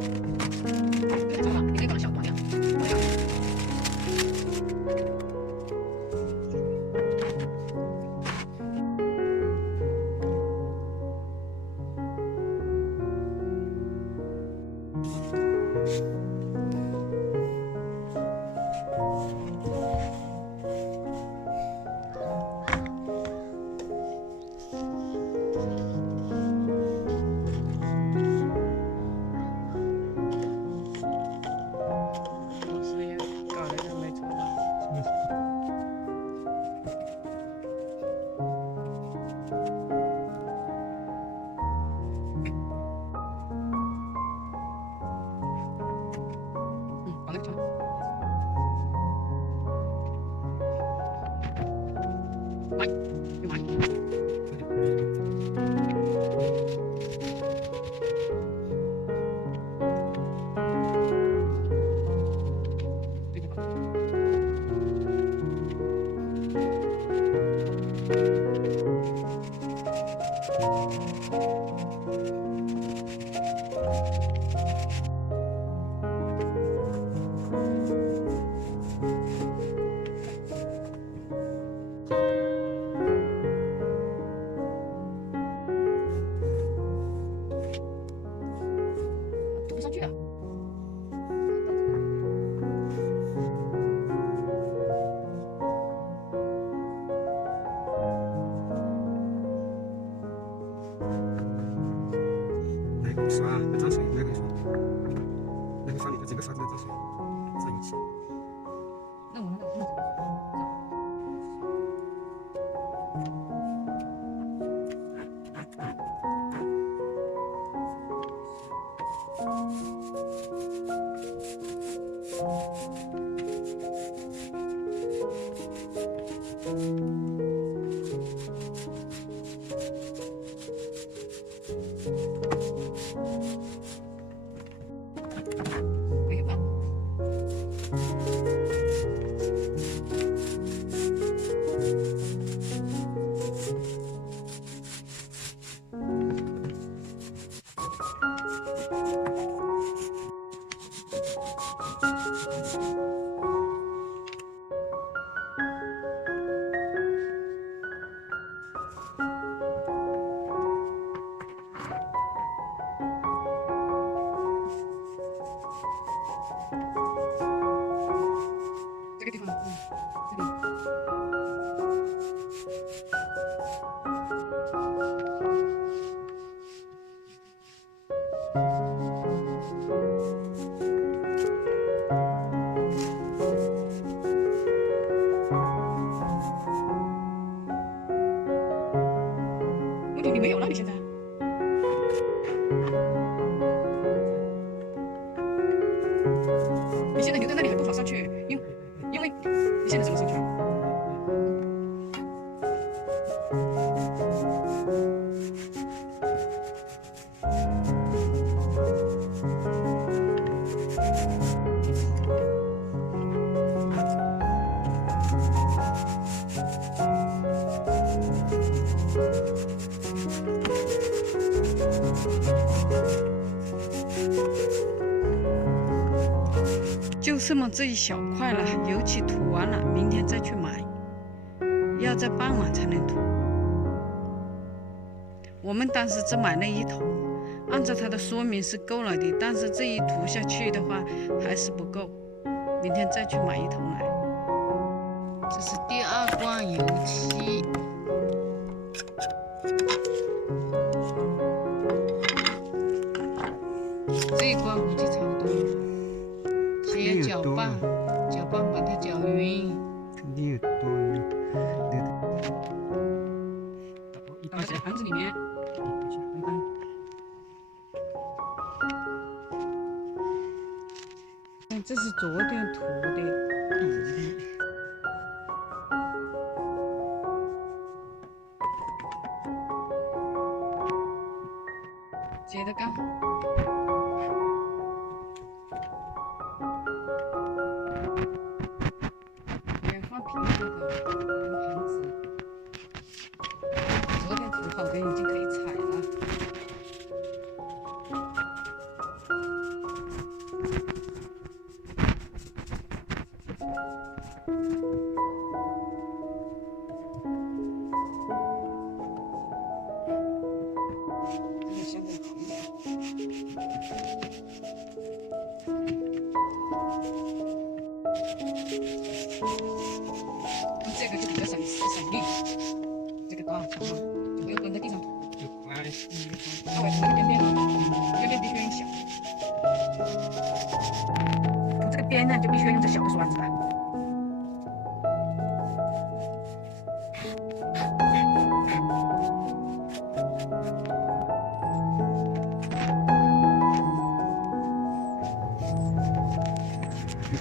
这个长了，你可以把它小短掉。把那个穿。来，又来。这个吧。涂不上去啊！那个刷要沾水，那个刷，那个刷里的这个刷子要沾水，沾油漆。那我们那个没有吧？这个地方，这里。问题你没有了，你现在。你现在留在那里还不好上去，因为你现在怎么上去啊？就这么这一小块了，油漆涂完了，明天再去买，要在傍晚才能涂。我们当时只买了1桶，按照它的说明是够了的，但是这一涂下去的话还是不够，明天再去买1桶来。这是第2罐油漆。这一罐估计差不多了。先搅拌，把它搅匀。肯定有多余。倒在盘子里面。这是昨天涂的。接着干。放平这个盘子，昨天涂好的已经可以采了。擦哈，就不要蹲在地上涂。来，稍微涂那个边边哈，边边必须用小。涂这个边呢，就必须要用这小的刷子了。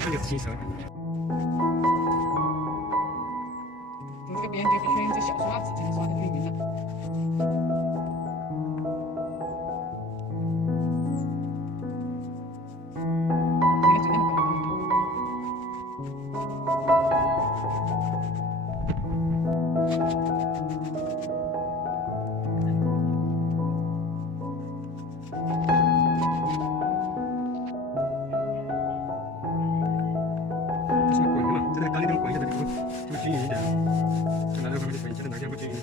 这个提手。涂这个边就必须用这小刷子才能刷得均匀了。这是滚的嘛，这个当你这么滚一下，它就会均匀一点。就拿这个方面就滚一下，哪边不均匀？